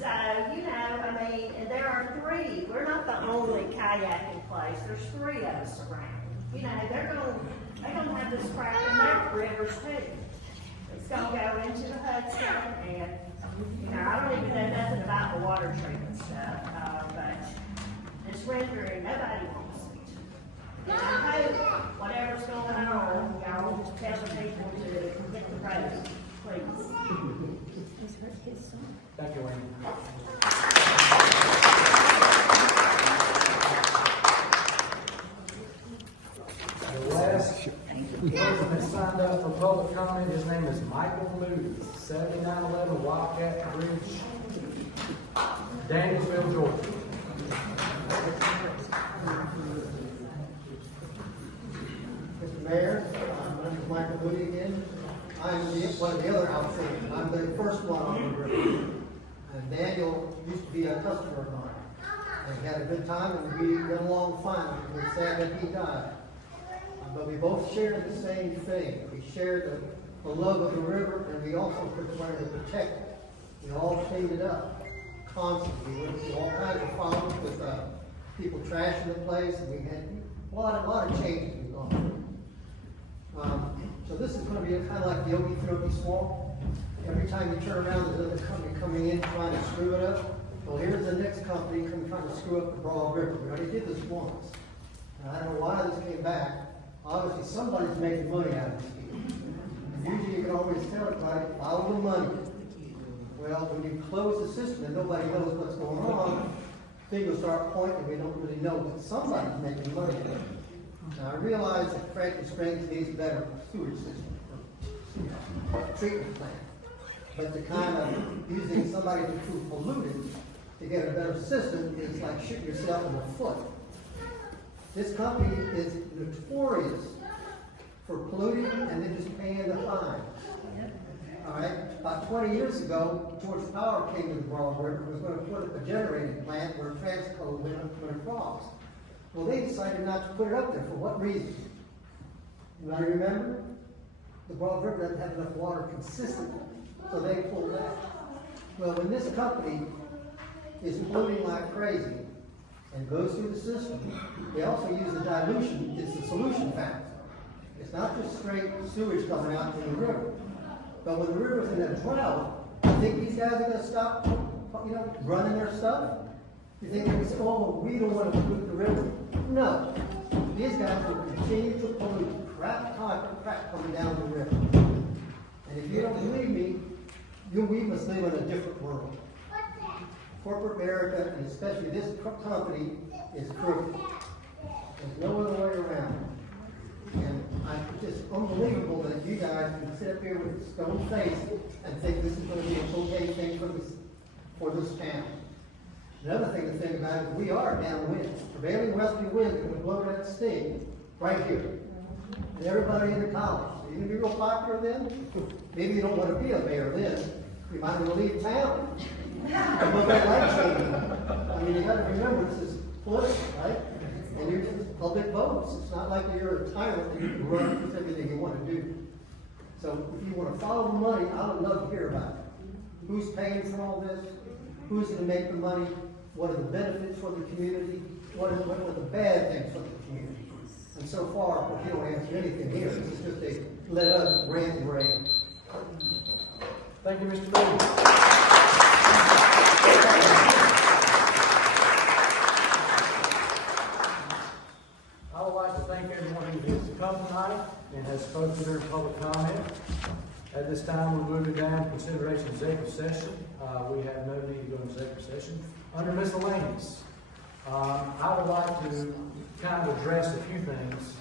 So, you know, I mean, and there are three. We're not the only kayaking place. There's 3 of us around. You know, they're gonna have this crap in their rivers too. It's gonna go into the Hudson, and you know, I don't even know nothing about the water treatment stuff. But this rendering, nobody wants it. And I hope whatever's going on, y'all tell the people to get the road, please. Thank you, Wendy. The last person that signed up for public comment, his name is Michael Moody, 7911 Wildcat Bridge, Danielsville, Georgia. Mr. Mayor, my name is Michael Moody again. I'm one of the other outfits. I'm the first one on the river. And Daniel used to be a customer of mine. And we had a good time and we got along fine. It was sad that he died. But we both shared the same thing. We shared the love of the river, and we also wanted to protect it. We all cleaned it up constantly. We went through all kinds of problems with people trashing the place, and we had a lot of changes we've gone through. So this is going to be kind of like the Okeechobee Swamp. Every time you turn around, there's another company coming in trying to screw it up. Well, here's the next company trying to screw up the Broad River. We already did this once. And I don't know why this came back. Obviously, somebody's making money out of this deal. Usually, you can always tell everybody, follow the money. Well, when you close the system and nobody knows what's going on, things will start pointing, we don't really know, but somebody's making money. Now, I realize that Franklin Springs needs a better sewage system, or treatment plant. But the kind of using somebody who polluted to get a better system is like shooting yourself in the foot. This company is notorious for polluting and then just paying the fine. All right, about 20 years ago, Georgia Power came to the Broad River, was going to put a generating plant where Transco went across. Well, they decided not to put it up there. For what reason? Anybody remember? The Broad River doesn't have enough water consistently, so they pulled back. Well, when this company is polluting like crazy and goes through the system, they also use the dilution. It's the solution factor. It's not just straight sewage coming out to the river. But when the river's in a drought, you think these guys are going to stop, running their stuff? You think they're going to say, oh, we don't want to pollute the river? No. These guys will continue to pollute crap coming down the river. And if you don't believe me, we must live in a different world. Corporate America, and especially this company, is crooked. There's no other way around. And it's just unbelievable that you guys can sit up here with a stone face and think this is going to be a okay thing for this town. Another thing to think about is we are downwind. Prevailing westerly wind is going to blow that sting right here. And everybody in the college. Are you going to be real popular then? Maybe you don't want to be a mayor then. You might want to leave town. Look at light changing. I mean, you got to remember this is political, right? And you're just public votes. It's not like you're a tyrant that you can run with everything you want to do. So if you want to follow the money, I would love to hear about it. Who's paying for all this? Who's going to make the money? What are the benefits for the community? What are the bad things for the community? And so far, you don't answer anything here. It's just they let us rant and rave. Thank you, Mr. Lee. I would like to thank everyone who has come tonight and has spoken during public comment. At this time, we're moving down to consideration of executive session. We have no need to go into executive session. Under miscellaneous, I would like to kind of address a few things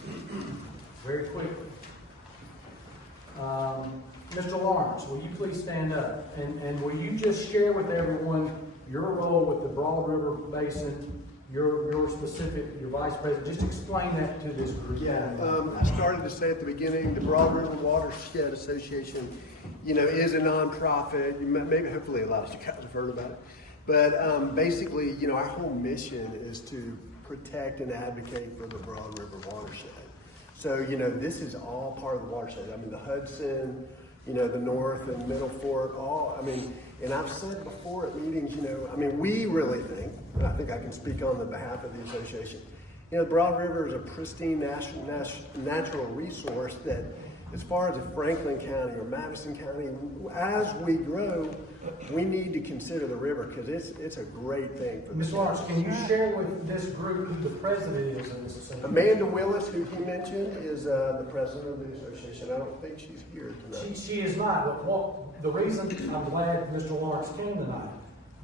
very quickly. Mr. Lawrence, will you please stand up? And will you just share with everyone your role with the Broad River Basin, your vice president? Just explain that to this group. Yeah, I started to say at the beginning, the Broad River Watershed Association, is a nonprofit. Maybe, hopefully, a lot of you guys have heard about it. But basically, our whole mission is to protect and advocate for the Broad River watershed. So, this is all part of the watershed. I mean, the Hudson, the North and Middle Fork, and I've said before at meetings, we really think, and I think I can speak on the behalf of the association, the Broad River is a pristine natural resource that, as far as Franklin County or Madison County, as we grow, we need to consider the river because it's a great thing for Ms. Lawrence, can you share with this group who the president is of this association? Amanda Willis, who he mentioned, is the president of the association. I don't think she's here tonight. She is not, but the reason I'm glad Mr. Lawrence came tonight,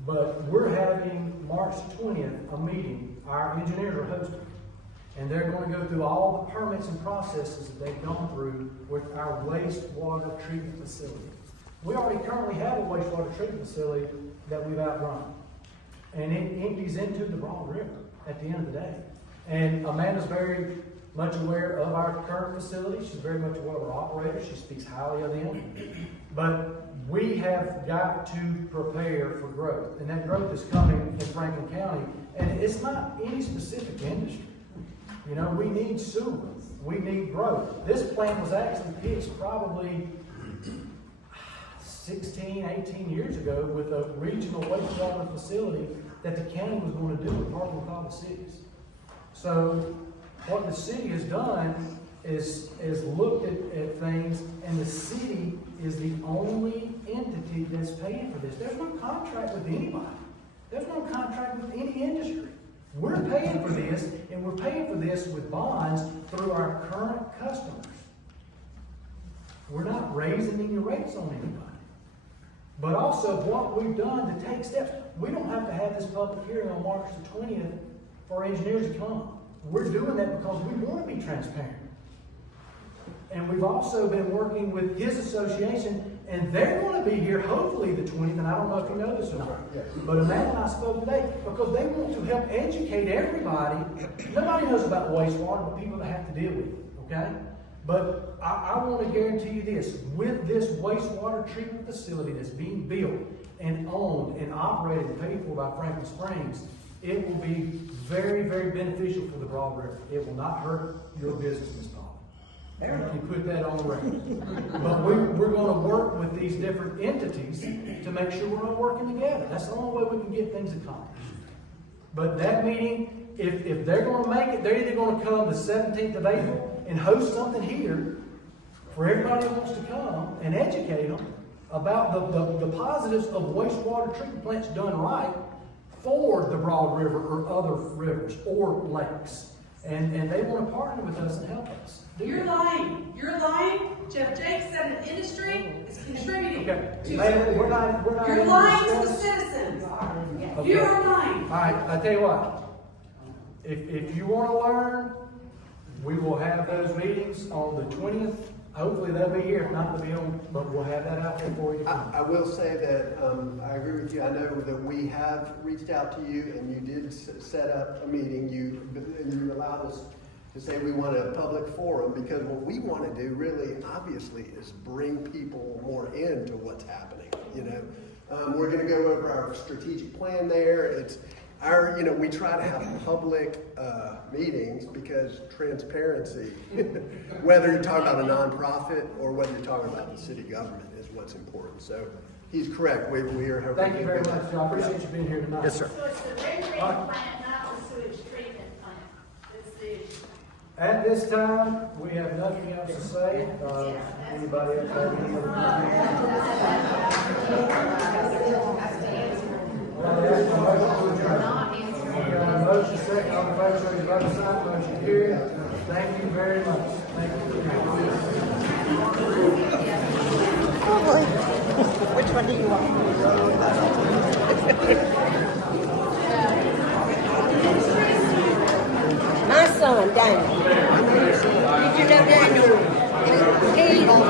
but we're having March 20th a meeting. Our engineers are hosting, and they're going to go through all the permits and processes that they've gone through with our wastewater treatment facility. We already currently have a wastewater treatment facility that we've outrun, and it empties into the Broad River at the end of the day. And Amanda's very much aware of our current facility. She's very much aware of our operators. She speaks highly of them. But we have got to prepare for growth, and that growth is coming in Franklin County, and it's not any specific industry. We need sewer. We need growth. This plant was actually pitched probably 16, 18 years ago with a regional wastewater facility that the county was going to do with Hartland Cobble cities. So what the city has done is looked at things, and the city is the only entity that's paying for this. There's no contract with anybody. There's no contract with any industry. We're paying for this, and we're paying for this with bonds through our current customers. We're not raising any rates on anybody. But also what we've done to take steps. We don't have to have this public hearing on March the 20th for engineers to come. We're doing that because we want to be transparent. And we've also been working with his association, and they're going to be here hopefully the 20th, and I don't know if you know this or not. But Amanda and I spoke today because they want to help educate everybody. Nobody knows about wastewater but people that have to deal with it, okay? But I want to guarantee you this, with this wastewater treatment facility that's being built and owned and operated and paid for by Franklin Springs, it will be very, very beneficial for the Broad River. It will not hurt your business, Ms. Dawn. You can put that on the record. But we're going to work with these different entities to make sure we're all working together. That's the only way we can get things accomplished. But that meeting, if they're going to make it, they're either going to come the 17th of April and host something here for everybody who wants to come and educate them about the positives of wastewater treatment plants done right for the Broad River or other rivers or lakes. And they want to partner with us and help us. You're lying. You're lying. Jeff Jake said an industry is contributing to. Man, we're not You're lying to the citizens. Okay. You are lying. All right, I tell you what. If you want to learn, we will have those meetings on the 20th. Hopefully they'll be here. If not, they'll be on. But we'll have that out there for you. I will say that I agree with you. I know that we have reached out to you, and you did set up a meeting. You allowed us to say we want a public forum, because what we want to do really, obviously, is bring people more into what's happening. We're going to go over our strategic plan there. It's our, we try to have public meetings because transparency, whether you're talking about a nonprofit or whether you're talking about the city government, is what's important. So he's correct. We are. Thank you very much, John. I appreciate you being here tonight. Yes, sir. So it's the regulated plant, not the sewage treatment plant. It's the issue. At this time, we have nothing else to say. Anybody else have any other motion second on the vote, show your vote sign, motion carried. Thank you very much. Thank you. Oh boy. Which one do you want? My son, Daniel. Did you know Daniel? Well,